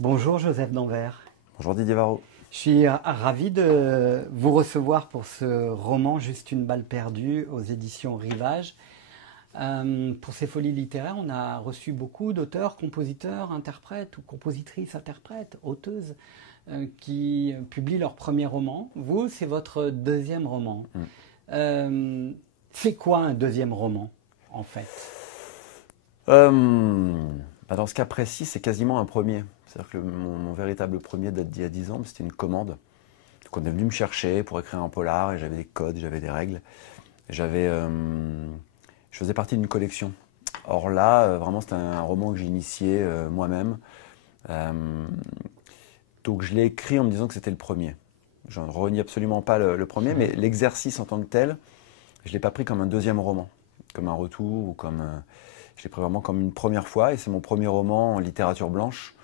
Bonjour Joseph Danvers. Bonjour Didier Varro. Je suis ravi de vous recevoir pour ce roman Juste une balle perdue aux éditions Rivage. Pour ces folies littéraires, on a reçu beaucoup d'auteurs, compositeurs, interprètes ou compositrices, interprètes, auteuses qui publient leur premier roman. Vous, c'est votre deuxième roman. C'est quoi un deuxième roman, en fait? Dans ce cas précis, c'est quasiment un premier. C'est-à-dire que mon véritable premier date d'il y a 10 ans, mais c'était une commande. Donc on est venu me chercher pour écrire un polar et j'avais des codes, j'avais des règles. Je faisais partie d'une collection. Or là, vraiment, c'était un roman que j'ai initié moi-même. Donc je l'ai écrit en me disant que c'était le premier. Je ne renie absolument pas le premier, mais l'exercice en tant que tel, je ne l'ai pas pris comme un deuxième roman, comme un retour ou comme... je l'ai pris vraiment comme une première fois et c'est mon premier roman en littérature blanche.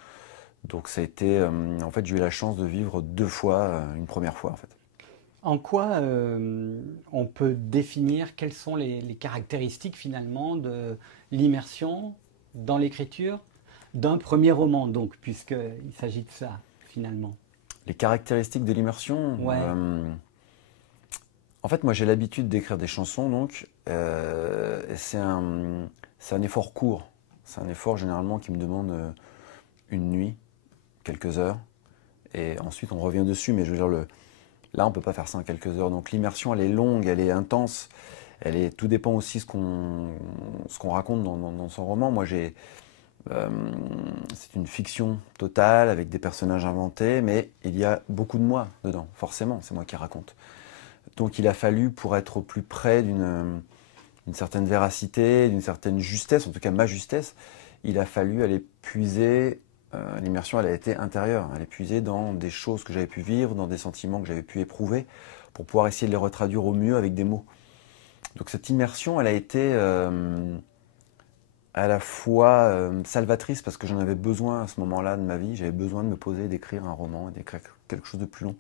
Donc ça a été... en fait, j'ai eu la chance de vivre deux fois, une première fois en fait. En quoi on peut définir quelles sont les caractéristiques finalement de l'immersion dans l'écriture d'un premier roman, donc, puisqu'il s'agit de ça finalement? Les caractéristiques de l'immersion, Ouais. En fait, moi j'ai l'habitude d'écrire des chansons, donc et c'est un effort court. C'est un effort généralement qui me demande une nuit, quelques heures, et ensuite on revient dessus, mais je veux dire, là on ne peut pas faire ça en quelques heures. Donc l'immersion elle est longue, elle est intense, tout dépend aussi ce qu'on raconte dans son roman. Moi c'est une fiction totale avec des personnages inventés, mais il y a beaucoup de moi dedans, forcément, c'est moi qui raconte. Donc il a fallu, pour être au plus près d'une certaine véracité, d'une certaine justesse, en tout cas ma justesse, il a fallu aller puiser, l'immersion elle a été intérieure, elle est puisée dans des choses que j'avais pu vivre, dans des sentiments que j'avais pu éprouver, pour pouvoir essayer de les retraduire au mieux avec des mots. Donc cette immersion elle a été à la fois salvatrice parce que j'en avais besoin à ce moment-là de ma vie, j'avais besoin de me poser, d'écrire un roman, d'écrire quelque chose de plus long.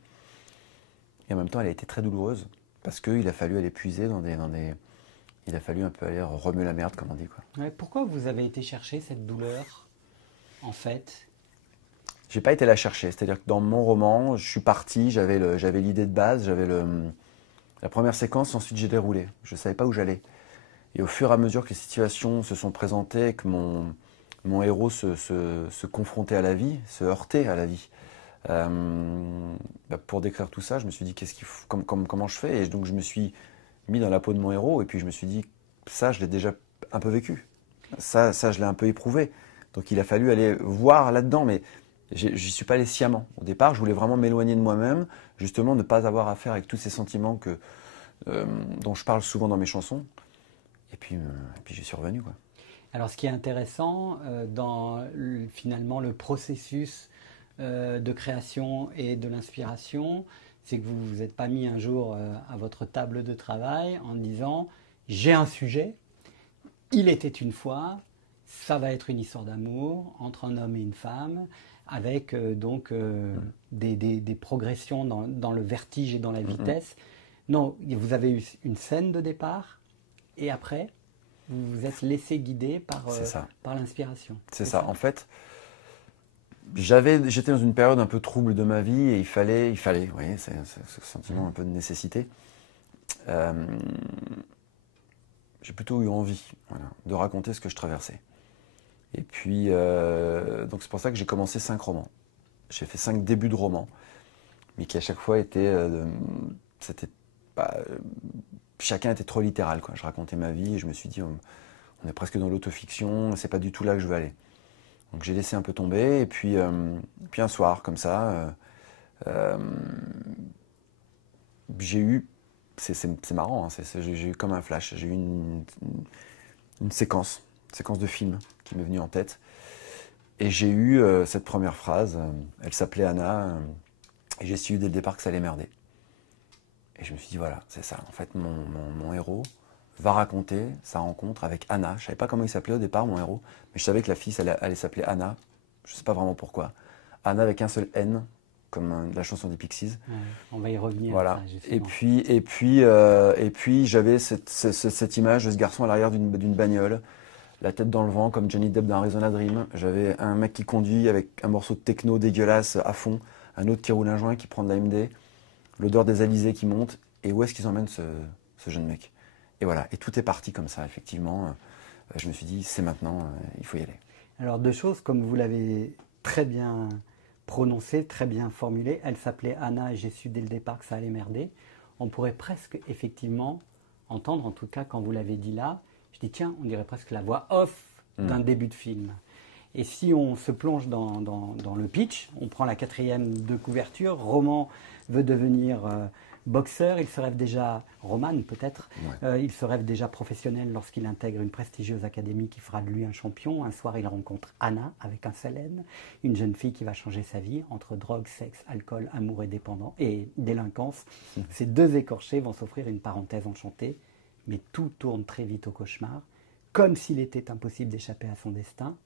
Et en même temps, elle a été très douloureuse, parce qu'il a fallu aller puiser il a fallu un peu aller remuer la merde, comme on dit, quoi. Ouais, pourquoi vous avez été chercher cette douleur, en fait? J'ai pas été la chercher, c'est-à-dire que dans mon roman, je suis parti, j'avais l'idée de base, la première séquence, ensuite j'ai déroulé. Je savais pas où j'allais. Et au fur et à mesure que les situations se sont présentées, que mon héros se confrontait à la vie, se heurtait à la vie, pour décrire tout ça, je me suis dit comment je fais, et donc je me suis mis dans la peau de mon héros et puis je me suis dit ça je l'ai déjà un peu vécu, ça je l'ai un peu éprouvé, donc il a fallu aller voir là-dedans, mais j'y suis pas allé sciemment. Au départ je voulais vraiment m'éloigner de moi-même, justement ne pas avoir affaire avec tous ces sentiments dont je parle souvent dans mes chansons, et puis j'y suis revenu, quoi. Alors, ce qui est intéressant dans finalement le processus de création et de l'inspiration, c'est que vous ne vous êtes pas mis un jour à votre table de travail en disant j'ai un sujet, il était une fois, ça va être une histoire d'amour entre un homme et une femme, avec des progressions dans le vertige et dans la vitesse. Non, vous avez eu une scène de départ et après vous vous êtes laissé guider par l'inspiration. C'est ça. En fait, j'étais dans une période un peu trouble de ma vie et il fallait, oui, c'est ce sentiment un peu de nécessité. J'ai plutôt eu envie, voilà, de raconter ce que je traversais. Et puis, donc c'est pour ça que j'ai commencé 5 romans. J'ai fait 5 débuts de romans, mais qui à chaque fois étaient, c'était pas, chacun était trop littéral, quoi. Je racontais ma vie et je me suis dit, on est presque dans l'autofiction, c'est pas du tout là que je veux aller. Donc j'ai laissé un peu tomber, et puis un soir, comme ça, j'ai eu, c'est marrant, hein, j'ai eu comme un flash, j'ai eu une séquence de film qui m'est venue en tête, et j'ai eu cette première phrase, elle s'appelait Anna, et j'ai su dès le départ que ça allait merder. Et je me suis dit, voilà, c'est ça. En fait, mon héros va raconter sa rencontre avec Anna. Je ne savais pas comment il s'appelait au départ, mon héros, mais je savais que la fille allait s'appeler Anna. Je ne sais pas vraiment pourquoi. Anna avec un seul N, comme la chanson des Pixies. Ouais, on va y revenir. Voilà. À ça, justement. Et puis j'avais cette image de ce garçon à l'arrière d'une bagnole, la tête dans le vent comme Johnny Depp dans Arizona Dream. J'avais un mec qui conduit avec un morceau de techno dégueulasse à fond, un autre qui roule un joint, qui prend de la MD, l'odeur des alizés qui monte. Et où est-ce qu'ils emmènent ce jeune mec? Et voilà, et tout est parti comme ça, effectivement. Je me suis dit, c'est maintenant, il faut y aller. Alors, deux choses, comme vous l'avez très bien prononcé, très bien formulé. Elle s'appelait Anna et j'ai su dès le départ que ça allait merder. On pourrait presque, effectivement, entendre, en tout cas quand vous l'avez dit là, je dis tiens, on dirait presque la voix off d'un début de film. Et si on se plonge dans le pitch, on prend la 4e de couverture, Roman veut devenir boxeur, il se rêve déjà, Roman peut-être, il se rêve déjà professionnel lorsqu'il intègre une prestigieuse académie qui fera de lui un champion. Un soir, il rencontre Anna, avec un seul N, une jeune fille qui va changer sa vie, entre drogue, sexe, alcool, amour et délinquance. Ces deux écorchés vont s'offrir une parenthèse enchantée, mais tout tourne très vite au cauchemar, comme s'il était impossible d'échapper à son destin.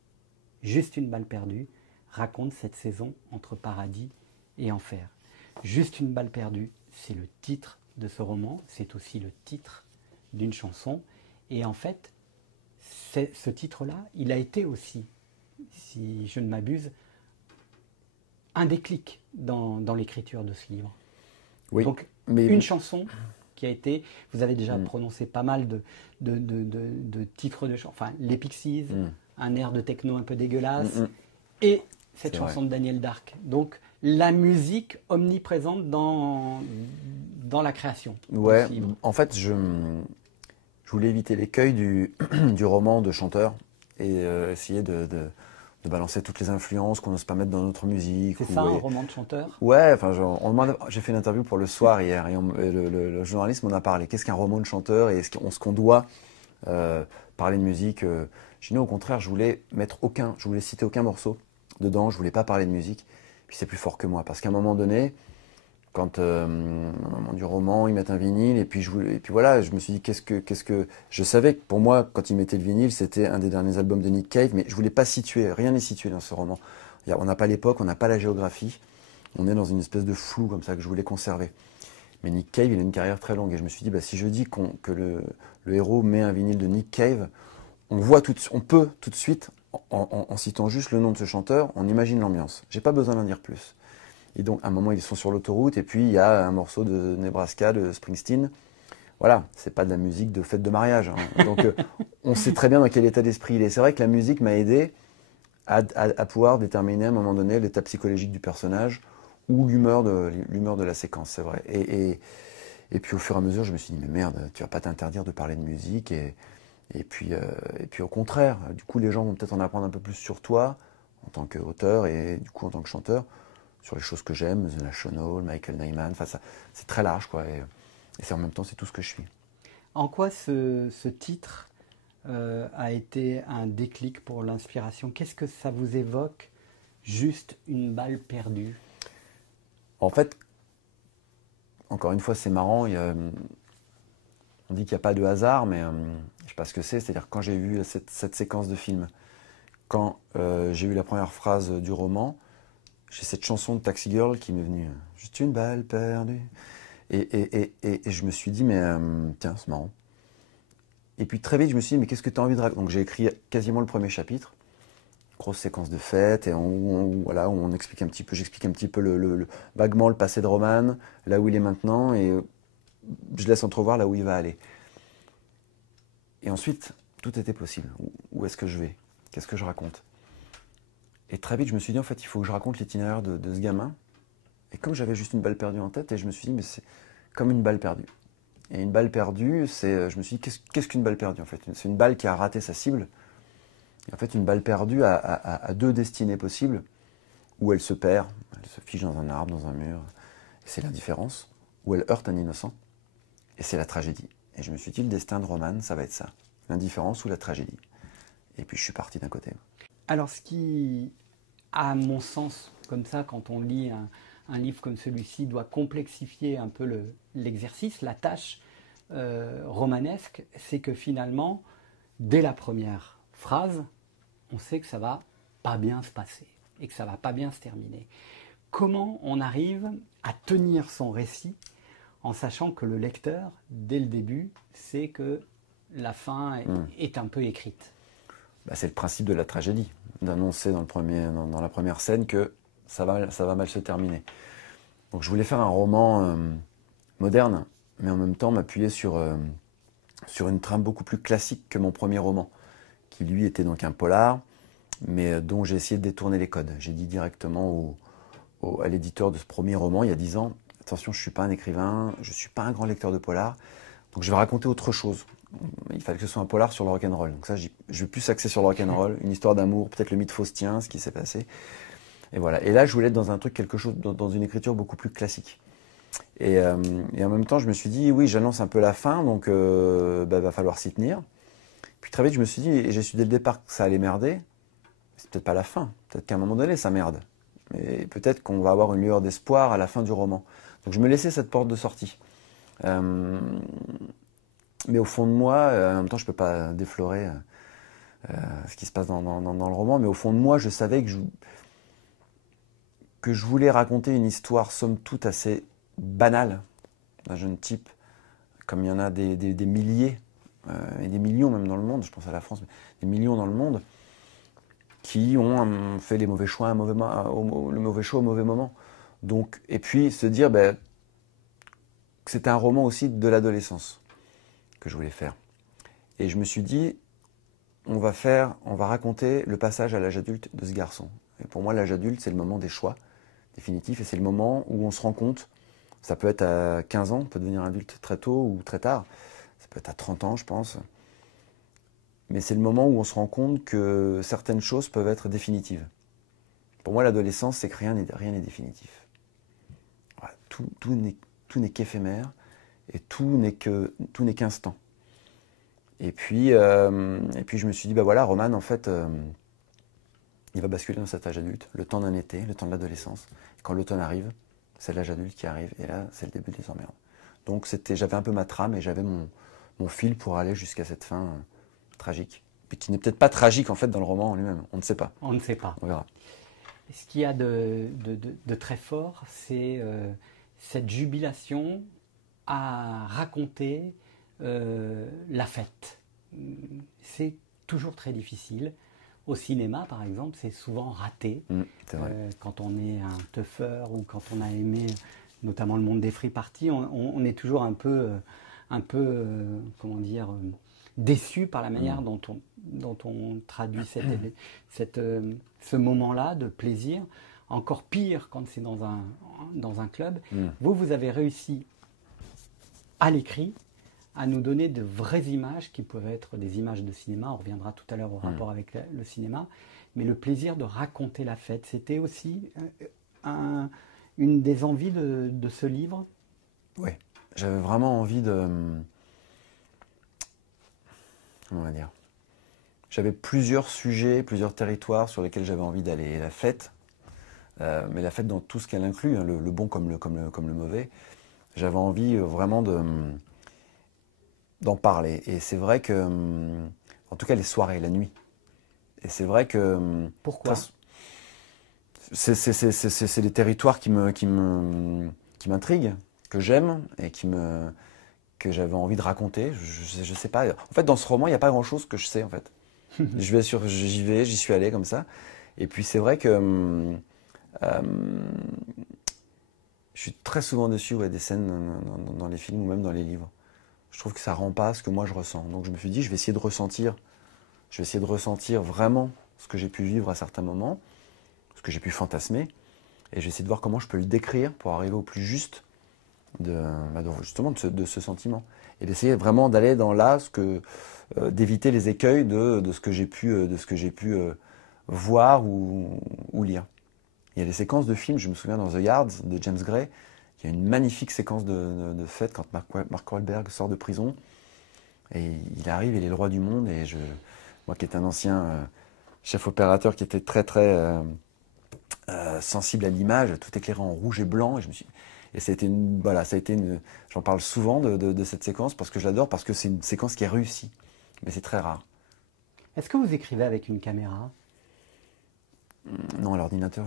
Juste une balle perdue raconte cette saison entre paradis et enfer. Juste une balle perdue, c'est le titre de ce roman, c'est aussi le titre d'une chanson. Et en fait, ce titre-là, il a été aussi, si je ne m'abuse, un déclic dans l'écriture de ce livre. Oui, donc, mais une chanson qui a été... Vous avez déjà prononcé pas mal de titres de chansons. Enfin, les Pixies, un air de techno un peu dégueulasse, et cette chanson de Daniel Dark. Donc, la musique omniprésente dans la création. Ouais, en fait, je voulais éviter l'écueil du roman de chanteur et essayer de balancer toutes les influences qu'on n'ose pas mettre dans notre musique. C'est ça, un roman de chanteur? Ouais, enfin, j'ai fait une interview pour Le Soir hier et le journaliste m'en a parlé. Qu'est-ce qu'un roman de chanteur et est-ce qu'on doit parler de musique? J'ai dit non, au contraire, je voulais citer aucun morceau dedans, je voulais pas parler de musique. Puis c'est plus fort que moi, parce qu'à un moment donné, quand au moment du roman, ils mettent un vinyle, et puis voilà, je me suis dit qu'est-ce que je savais que pour moi, quand ils mettaient le vinyle, c'était un des derniers albums de Nick Cave, mais je voulais pas situer, rien n'est situé dans ce roman. On n'a pas l'époque, on n'a pas la géographie, on est dans une espèce de flou comme ça que je voulais conserver. Mais Nick Cave, il a une carrière très longue, et je me suis dit, si je dis que le héros met un vinyle de Nick Cave, on peut tout de suite, en citant juste le nom de ce chanteur, on imagine l'ambiance. J'ai pas besoin d'en dire plus. Et donc, à un moment, ils sont sur l'autoroute, et puis il y a un morceau de Nebraska, de Springsteen. Voilà, c'est pas de la musique de fête de mariage. Hein. Donc, on sait très bien dans quel état d'esprit il est. C'est vrai que la musique m'a aidé à pouvoir déterminer à un moment donné l'état psychologique du personnage ou l'humeur de la séquence, c'est vrai. Et puis, au fur et à mesure, je me suis dit, mais merde, tu vas pas t'interdire de parler de musique. Et puis au contraire, du coup, les gens vont peut-être en apprendre un peu plus sur toi, en tant qu'auteur et du coup en tant que chanteur, sur les choses que j'aime, The National, Michael Nyman, enfin ça, c'est très large, quoi. Et c'est en même temps, c'est tout ce que je suis. En quoi ce titre a été un déclic pour l'inspiration? Qu'est-ce que ça vous évoque, juste une balle perdue? En fait, encore une fois, c'est marrant, on dit qu'il n'y a pas de hasard, mais je ne sais pas ce que c'est. C'est-à-dire quand j'ai vu cette séquence de film, quand j'ai eu la première phrase du roman, j'ai cette chanson de Taxi Girl qui m'est venue. Juste une balle perdue. Et je me suis dit, mais tiens, c'est marrant. Et puis très vite, je me suis dit, mais qu'est-ce que tu as envie de raconter? Donc j'ai écrit quasiment le premier chapitre, grosse séquence de fête, et où on explique un petit peu, j'explique un petit peu vaguement le passé de Roman, là où il est maintenant, et je laisse entrevoir là où il va aller. Et ensuite, tout était possible. Où est-ce que je vais? Qu'est-ce que je raconte? Et très vite, je me suis dit, en fait, il faut que je raconte l'itinéraire de ce gamin. Et comme j'avais juste une balle perdue en tête, et je me suis dit, mais c'est comme une balle perdue. Et une balle perdue, je me suis dit, qu'est-ce qu'une balle perdue, en fait? C'est une balle qui a raté sa cible. Et en fait, une balle perdue a deux destinées possibles, où elle se perd, elle se fiche dans un arbre, dans un mur, et c'est l'indifférence, où elle heurte un innocent, et c'est la tragédie. Et je me suis dit, le destin de Roman, ça va être ça, l'indifférence ou la tragédie. Et puis je suis parti d'un côté. Alors ce qui, à mon sens, comme ça, quand on lit un livre comme celui-ci, doit complexifier un peu l'exercice, la tâche romanesque, c'est que finalement, dès la première phrase, on sait que ça va pas bien se passer et que ça va pas bien se terminer. Comment on arrive à tenir son récit en sachant que le lecteur, dès le début, sait que la fin est un peu écrite? bah, c'est le principe de la tragédie, d'annoncer dans la première scène que ça va mal se terminer. Donc je voulais faire un roman moderne, mais en même temps m'appuyer sur une trame beaucoup plus classique que mon premier roman, qui lui était donc un polar, mais dont j'ai essayé de détourner les codes. J'ai dit directement à l'éditeur de ce premier roman, il y a 10 ans, attention, je ne suis pas un écrivain, je ne suis pas un grand lecteur de polar, donc je vais raconter autre chose. Il fallait que ce soit un polar sur le rock'n'roll. Donc ça, je vais plus axer sur le rock'n'roll, une histoire d'amour, peut-être le mythe faustien, ce qui s'est passé. Et voilà. Et là, je voulais être dans un truc, quelque chose, dans une écriture beaucoup plus classique. Et en même temps, je me suis dit, oui, j'annonce un peu la fin, donc va falloir s'y tenir. Puis très vite, je me suis dit, et j'ai su dès le départ que ça allait merder, c'est peut-être pas la fin, peut-être qu'à un moment donné, ça merde. Mais peut-être qu'on va avoir une lueur d'espoir à la fin du roman. Donc je me laissais cette porte de sortie. Mais au fond de moi, en même temps, je ne peux pas déflorer ce qui se passe dans le roman, mais au fond de moi, je savais que je voulais raconter une histoire, somme toute, assez banale d'un jeune type, comme il y en a des milliers, et des millions même dans le monde, je pense à la France, mais des millions dans le monde, qui ont fait les mauvais choix, le mauvais choix au mauvais moment. Donc, et puis se dire que c'était un roman aussi de l'adolescence que je voulais faire. Et je me suis dit, on va raconter le passage à l'âge adulte de ce garçon. Et pour moi, l'âge adulte, c'est le moment des choix définitifs, et c'est le moment où on se rend compte, ça peut être à 15 ans, on peut devenir adulte très tôt ou très tard, ça peut être à 30 ans, je pense, mais c'est le moment où on se rend compte que certaines choses peuvent être définitives. Pour moi, l'adolescence, c'est que rien n'est définitif. Voilà, tout n'est qu'éphémère, et tout n'est qu'instant. Et puis je me suis dit, voilà, Roman, en fait, il va basculer dans cet âge adulte, le temps d'un été, le temps de l'adolescence. Quand l'automne arrive, c'est l'âge adulte qui arrive, et là, c'est le début des emmerdes. Donc j'avais un peu ma trame, et j'avais mon fil pour aller jusqu'à cette fin tragique. Puis qui n'est peut-être pas tragique, en fait, dans le roman en lui-même. On ne sait pas. On ne sait pas. On verra. Ce qu'il y a de très fort, c'est cette jubilation à raconter la fête. C'est toujours très difficile. Au cinéma, par exemple, c'est souvent raté. C'est vrai. Quand on est un teufeur ou quand on a aimé notamment le monde des free parties, on est toujours un peu comment dire, déçu par la manière dont on traduit ce moment-là de plaisir. Encore pire quand c'est dans un club. Vous avez réussi à l'écrit à nous donner de vraies images qui peuvent être des images de cinéma. On reviendra tout à l'heure au rapport avec le cinéma. Mais le plaisir de raconter la fête, c'était aussi une des envies de ce livre. Oui, j'avais vraiment envie de... Comment on va dire ? J'avais plusieurs sujets, plusieurs territoires sur lesquels j'avais envie d'aller. La fête, mais la fête dans tout ce qu'elle inclut, hein, le bon comme le mauvais. J'avais envie vraiment d'en parler. Et c'est vrai que, en tout cas les soirées, la nuit. Et c'est vrai que... Pourquoi ? C'est des territoires qui m'intriguent, que j'aime et que j'avais envie de raconter. Je sais pas. En fait, dans ce roman, il n'y a pas grand-chose que je sais, en fait. J'y suis allé comme ça. Et puis c'est vrai que je suis très souvent dessus, des scènes dans les films ou même dans les livres. Je trouve que ça rend pas ce que moi je ressens. Donc je me suis dit, je vais essayer de ressentir vraiment ce que j'ai pu vivre à certains moments, ce que j'ai pu fantasmer, et je vais essayer de voir comment je peux le décrire pour arriver au plus juste justement de ce sentiment. Et d'essayer vraiment d'aller dans d'éviter les écueils de ce que j'ai pu voir ou lire. Il y a des séquences de films, je me souviens dans The Yards de James Gray, il y a une magnifique séquence de fête quand Mark Wahlberg sort de prison et il arrive, il est le roi du monde, et moi qui étais un ancien chef opérateur qui était très très sensible à l'image, tout éclairé en rouge et blanc, et j'en parle souvent de cette séquence parce que je l'adore, parce que c'est une séquence qui est réussie, mais c'est très rare. Est-ce que vous écrivez avec une caméra ? Non, à l'ordinateur.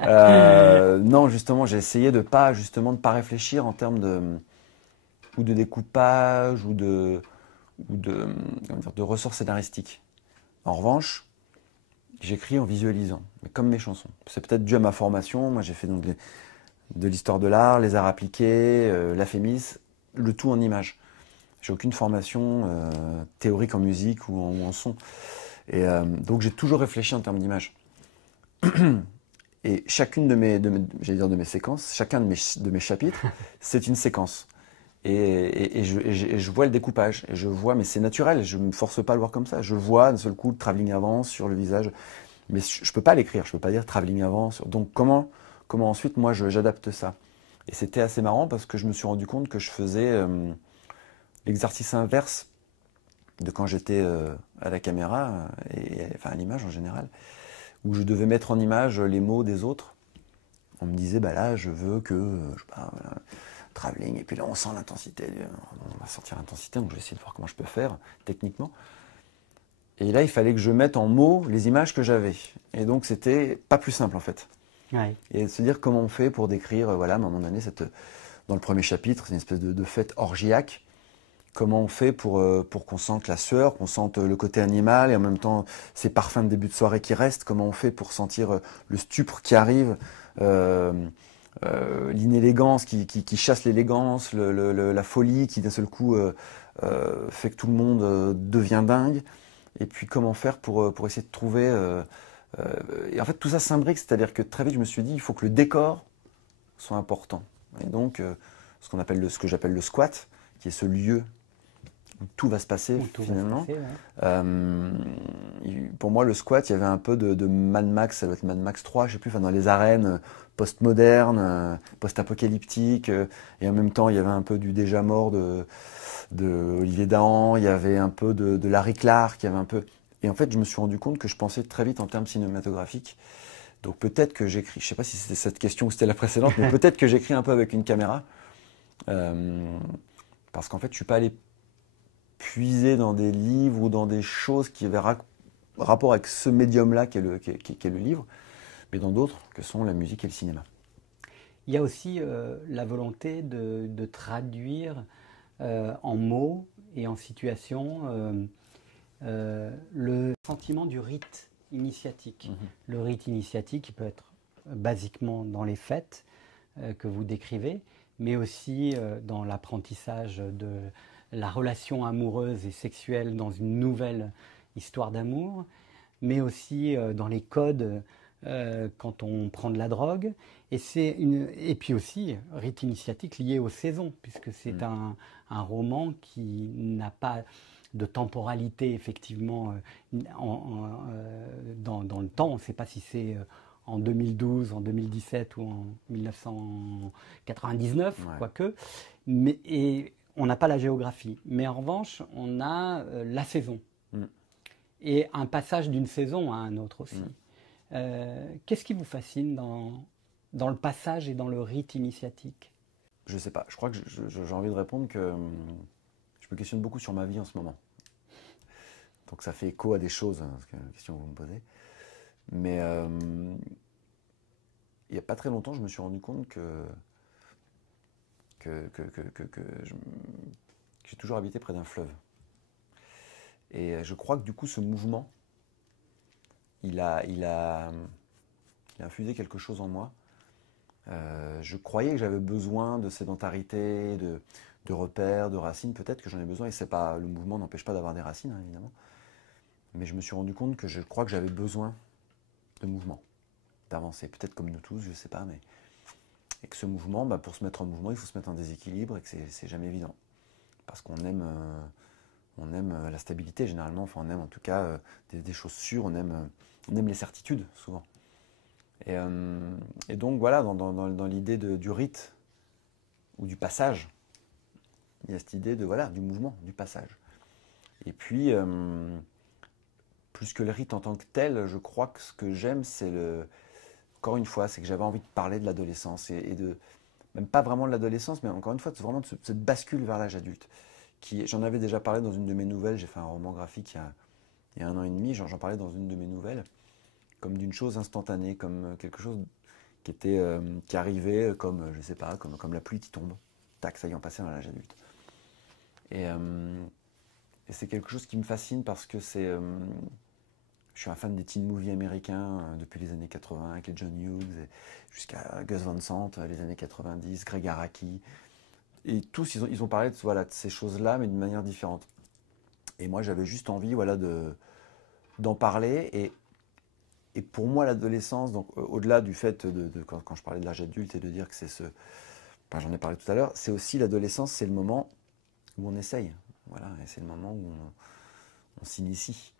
Non, justement, j'ai essayé de pas réfléchir en termes de découpage ou de ressorts scénaristiques. En revanche, j'écris en visualisant, mais comme mes chansons. C'est peut-être dû à ma formation. Moi, j'ai fait donc de l'histoire de l'art, les arts appliqués, la FEMIS, le tout en images. J'ai aucune formation théorique en musique ou en son. Et donc j'ai toujours réfléchi en termes d'image. Et chacune j'allais dire de mes séquences, chacun de mes chapitres, c'est une séquence. Et je vois le découpage. Et je vois, mais c'est naturel, je ne me force pas à le voir comme ça. Je vois d'un seul coup le travelling avant sur le visage. Mais je ne peux pas l'écrire, je ne peux pas dire travelling avant. Donc comment ensuite moi j'adapte ça? Et c'était assez marrant parce que je me suis rendu compte que je faisais l'exercice inverse de quand j'étais à la caméra, enfin à l'image en général, où je devais mettre en image les mots des autres. On me disait, bah là, je veux que, je sais pas, voilà, travelling, et puis là, on sent l'intensité, on va sentir l'intensité, donc je vais essayer de voir comment je peux faire techniquement. Et là, il fallait que je mette en mots les images que j'avais. Et donc, c'était pas plus simple en fait. Ouais. Et de se dire comment on fait pour décrire, voilà, à un moment donné, dans le premier chapitre, c'est une espèce de fête orgiaque. Comment on fait pour qu'on sente la sueur, qu'on sente le côté animal et en même temps ces parfums de début de soirée qui restent? Comment on fait pour sentir le stupre qui arrive, l'inélégance qui chasse l'élégance, la folie qui d'un seul coup fait que tout le monde devient dingue? Et puis comment faire pour essayer de trouver... et en fait tout ça s'imbrique, c'est-à-dire que très vite je me suis dit il faut que le décor soit important. Et donc ce que j'appelle le squat, qui est ce lieu où tout va se passer finalement. Pour moi, le squat, il y avait un peu de Mad Max, ça doit être Mad Max 3, je sais plus, enfin, dans les arènes post-modernes, post-apocalyptiques, et en même temps, il y avait un peu du déjà mort de Olivier Dahan, il y avait un peu de Larry Clark, il y avait un peu... Et en fait, je me suis rendu compte que je pensais très vite en termes cinématographiques. Donc peut-être que j'écris, je ne sais pas si c'était cette question ou c'était la précédente, mais peut-être que j'écris un peu avec une caméra. Parce qu'en fait, je ne suis pas allé puiser dans des livres ou dans des choses qui avaient rapport avec ce médium-là qu'est le livre, mais dans d'autres que sont la musique et le cinéma. Il y a aussi la volonté de traduire en mots et en situations le sentiment du rite initiatique. Le rite initiatique qui peut être basiquement dans les fêtes que vous décrivez, mais aussi dans l'apprentissage de la relation amoureuse et sexuelle dans une nouvelle histoire d'amour, mais aussi dans les codes quand on prend de la drogue. Et puis aussi, rite initiatique lié aux saisons, puisque c'est un roman qui n'a pas de temporalité effectivement dans le temps. On ne sait pas si c'est en 2012, en 2017 ou en 1999, ouais. Quoique. Et on n'a pas la géographie. Mais en revanche, on a la saison. Et un passage d'une saison à un autre aussi. Qu'est-ce qui vous fascine dans le passage et dans le rite initiatique? Je ne sais pas. Je crois que j'ai envie de répondre que je me questionne beaucoup sur ma vie en ce moment. Donc ça fait écho à des choses, hein, parce que la question que vous me posez. Mais il n'y a pas très longtemps, je me suis rendu compte que j'ai toujours habité près d'un fleuve. Et je crois que du coup, ce mouvement, il a infusé quelque chose en moi. Je croyais que j'avais besoin de sédentarité, de repères, de racines. Peut-être que j'en ai besoin, et c'est pas, le mouvement n'empêche pas d'avoir des racines, hein, évidemment. Mais je me suis rendu compte que je crois que j'avais besoin de mouvement, d'avancer. Peut-être comme nous tous, je ne sais pas, mais... Et que ce mouvement, pour se mettre en mouvement, il faut se mettre en déséquilibre et que c'est jamais évident. Parce qu'on aime, la stabilité généralement, enfin on aime en tout cas des choses sûres, on aime les certitudes souvent. Et donc voilà, dans l'idée du rite ou du passage, il y a cette idée du mouvement, du passage. Et puis, plus que le rite en tant que tel, je crois que ce que j'aime, c'est encore une fois, c'est que j'avais envie de parler de l'adolescence et même pas vraiment de l'adolescence, mais encore une fois, c'est vraiment de cette bascule vers l'âge adulte. J'en avais déjà parlé dans une de mes nouvelles, j'ai fait un roman graphique il y a 1 an et demi, j'en parlais dans une de mes nouvelles, comme d'une chose instantanée, comme quelque chose qui arrivait, comme, je sais pas, comme la pluie qui tombe. Tac, ça y est, on passait dans l'âge adulte. Et c'est quelque chose qui me fascine parce que c'est Je suis un fan des teen movies américains depuis les années 80 avec les John Hughes jusqu'à Gus Van Sant, les années 90, Greg Araki. Et tous, ils ont parlé de, voilà, de ces choses-là, mais d'une manière différente. Et moi, j'avais juste envie voilà, d'en parler. Et pour moi, l'adolescence, donc au-delà du fait quand je parlais de l'âge adulte et de dire que c'est ce... Enfin, j'en ai parlé tout à l'heure, c'est aussi l'adolescence, c'est le moment où on essaye. Voilà, et c'est le moment où on s'initie.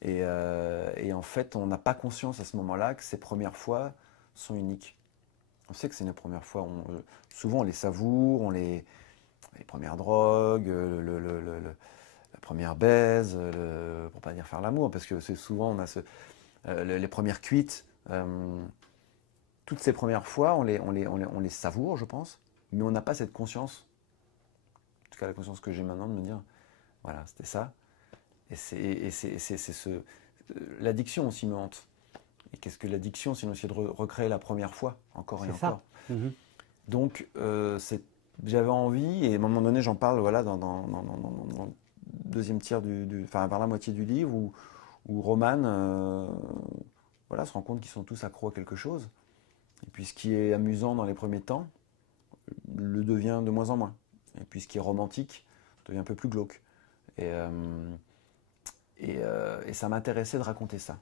Et en fait, on n'a pas conscience à ce moment-là que ces premières fois sont uniques. On sait que c'est nos premières fois. Souvent, on les savoure, les premières drogues, la première baise, pour pas dire faire l'amour, parce que c'est souvent, on a les premières cuites. Toutes ces premières fois, on les savoure, je pense, mais on n'a pas cette conscience, en tout cas la conscience que j'ai maintenant, de me dire, voilà, c'était ça. Et l'addiction aussi me hante. Et qu'est-ce que l'addiction, sinon essayer de recréer la première fois, encore et encore. Mhm. Donc, j'avais envie, et à un moment donné, j'en parle voilà, dans le deuxième tiers, enfin, vers la moitié du livre, où Roman voilà, se rend compte qu'ils sont tous accros à quelque chose. Et puis, ce qui est amusant dans les premiers temps, le devient de moins en moins. Et puis, ce qui est romantique devient un peu plus glauque. Et ça m'intéressait de raconter ça.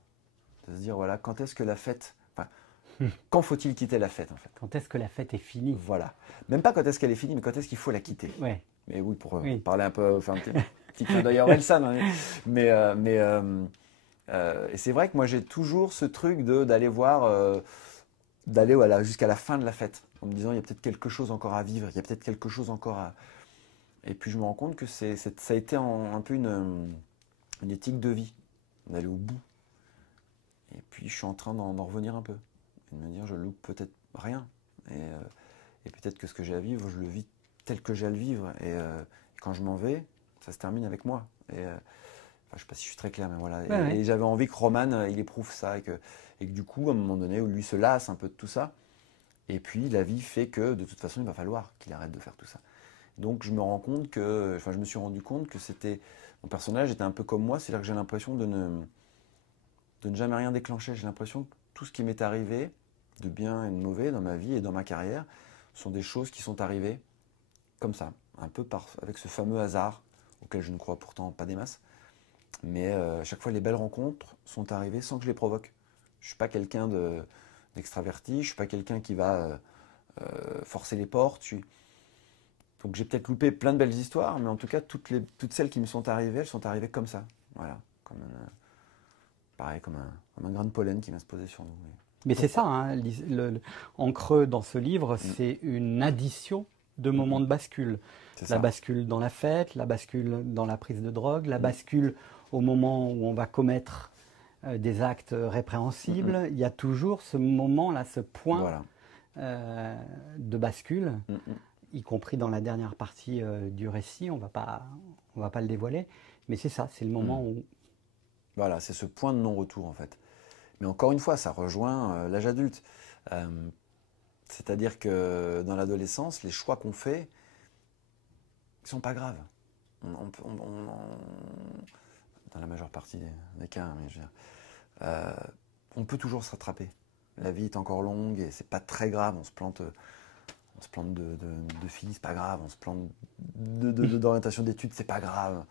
De se dire, voilà, quand est-ce que la fête... Enfin, quand faut-il quitter la fête, en fait? Quand est-ce que la fête est finie? Voilà. Même pas quand est-ce qu'elle est finie, mais quand est-ce qu'il faut la quitter. Ouais. Mais oui, pour parler un peu, faire un petit clin d'œil à Orelsan. Hein. Et c'est vrai que moi, j'ai toujours ce truc d'aller voir, d'aller voilà, jusqu'à la fin de la fête, en me disant, il y a peut-être quelque chose encore à vivre, il y a peut-être quelque chose encore à... Et puis, je me rends compte que ça a été un peu une éthique de vie, d'aller au bout. Et puis, je suis en train d'en revenir un peu. Et de me dire, je loupe peut-être rien. Et peut-être que ce que j'ai à vivre, je le vis tel que j'ai à le vivre. Et quand je m'en vais, ça se termine avec moi. Enfin, je ne sais pas si je suis très clair, mais voilà. Ouais. Et j'avais envie que Roman, il éprouve ça. Et que du coup, à un moment donné, lui se lasse un peu de tout ça. Et puis, la vie fait que, de toute façon, il va falloir qu'il arrête de faire tout ça. Donc, je me rends compte que... Enfin, je me suis rendu compte que c'était... Mon personnage était un peu comme moi. C'est-à-dire que j'ai l'impression de ne jamais rien déclencher. J'ai l'impression que tout ce qui m'est arrivé, de bien et de mauvais dans ma vie et dans ma carrière, sont des choses qui sont arrivées comme ça, un peu avec ce fameux hasard, auquel je ne crois pourtant pas des masses. Mais à chaque fois, les belles rencontres sont arrivées sans que je les provoque. Je ne suis pas quelqu'un d'extraverti, je ne suis pas quelqu'un qui va forcer les portes. Donc j'ai peut-être loupé plein de belles histoires, mais en tout cas, toutes celles qui me sont arrivées, elles sont arrivées comme ça. Voilà, pareil, comme un grain de pollen qui vient se poser sur nous. Mais c'est ça, hein, en creux dans ce livre, c'est une addition de moments de bascule. La bascule dans la fête, la bascule dans la prise de drogue, la bascule au moment où on va commettre des actes répréhensibles. Il y a toujours ce moment-là, ce point de bascule, y compris dans la dernière partie du récit. On va pas le dévoiler, mais c'est ça, c'est le moment où... Voilà, c'est ce point de non-retour en fait. Mais encore une fois, ça rejoint l'âge adulte. C'est-à-dire que dans l'adolescence, les choix qu'on fait, ils sont pas graves. Dans la majeure partie des cas, mais je veux dire, on peut toujours se rattraper. La vie est encore longue et c'est pas très grave. On se plante de filles, c'est pas grave. On se plante d'orientation d'études, c'est pas grave.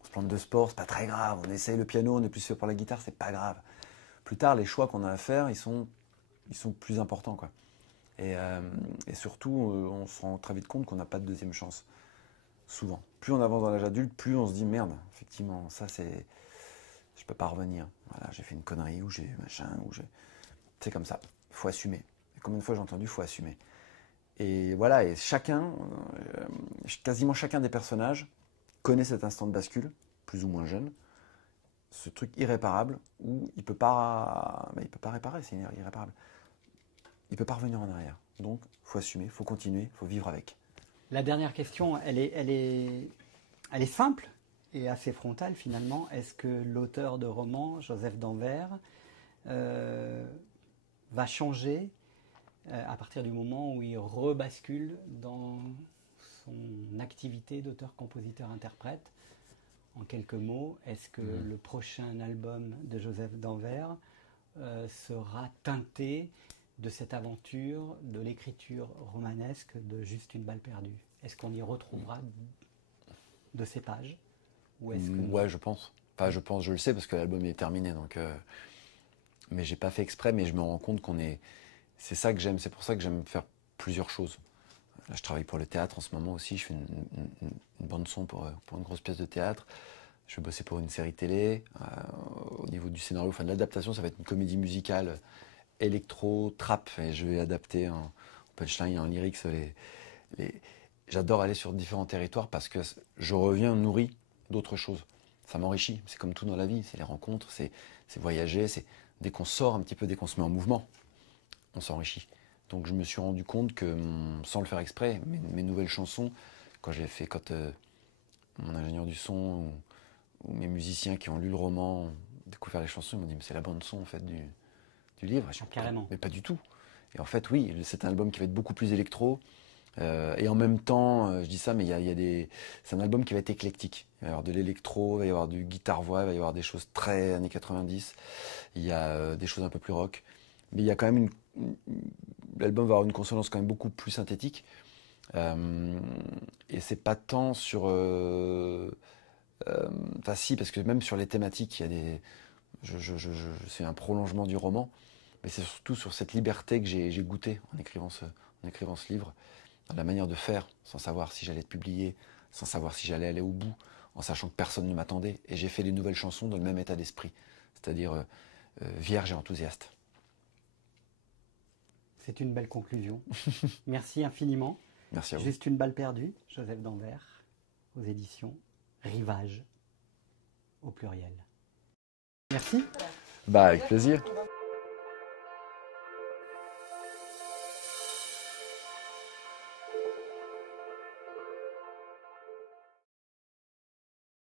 On se plante de sport, c'est pas très grave. On essaye le piano, on est plus fait pour la guitare, c'est pas grave. Plus tard, les choix qu'on a à faire, ils sont plus importants, quoi. Et surtout, on se rend très vite compte qu'on n'a pas de deuxième chance. Souvent. Plus on avance dans l'âge adulte, plus on se dit merde, effectivement, ça c'est... Je peux pas revenir. Voilà, j'ai fait une connerie, ou j'ai machin, c'est comme ça. Il faut assumer. Et combien de fois j'ai entendu, il faut assumer. Et voilà, et quasiment chacun des personnages connaît cet instant de bascule, plus ou moins jeune, ce truc irréparable où il peut pas réparer, c'est irréparable. Il peut pas revenir en arrière. Donc, faut assumer, faut continuer, faut vivre avec. La dernière question, elle est simple et assez frontale finalement. Est-ce que l'auteur de roman, Joseph Danvers, va changer à partir du moment où il rebascule dans son activité d'auteur, compositeur, interprète, en quelques mots, est-ce que le prochain album de Joseph d'Anvers sera teinté de cette aventure, de l'écriture romanesque de Juste une balle perdue? Est-ce qu'on y retrouvera de ces pages? Ou est-ce que... Ouais, je pense. Enfin, je le sais parce que l'album est terminé. Donc, mais j'ai pas fait exprès, mais je me rends compte qu'on est... C'est ça que j'aime, c'est pour ça que j'aime faire plusieurs choses. Là, je travaille pour le théâtre en ce moment aussi, je fais une bande-son pour une grosse pièce de théâtre. Je vais bosser pour une série télé. Au niveau du scénario, enfin de l'adaptation, ça va être une comédie musicale électro, trap, et je vais adapter en punchline, en lyrics. J'adore aller sur différents territoires parce que je reviens nourri d'autres choses. Ça m'enrichit, c'est comme tout dans la vie, c'est les rencontres, c'est voyager, c'est dès qu'on sort un petit peu, dès qu'on se met en mouvement, on s'enrichit. Donc je me suis rendu compte que, sans le faire exprès, mes nouvelles chansons, quand mon ingénieur du son ou mes musiciens qui ont lu le roman, ont découvert les chansons, ils m'ont dit mais c'est la bande son en fait du livre. Je dis, carrément. Mais pas du tout. Et en fait oui, c'est un album qui va être beaucoup plus électro. Et en même temps, je dis ça, mais c'est un album qui va être éclectique. Il va y avoir de l'électro, il va y avoir du guitare-voix, il va y avoir des choses très années 90. Il y a des choses un peu plus rock. Mais il y a quand même l'album va avoir une consonance quand même beaucoup plus synthétique. Et c'est pas tant sur... Enfin si, parce que même sur les thématiques, il y a des... c'est un prolongement du roman. Mais c'est surtout sur cette liberté que j'ai goûté en écrivant ce livre. Dans la manière de faire, sans savoir si j'allais être publié, sans savoir si j'allais aller au bout, en sachant que personne ne m'attendait. Et j'ai fait les nouvelles chansons dans le même état d'esprit, c'est-à-dire vierge et enthousiaste. C'est une belle conclusion. Merci infiniment. Merci à vous. Juste une balle perdue, Joseph d'Anvers, aux éditions Rivage, au pluriel. Merci. Avec plaisir.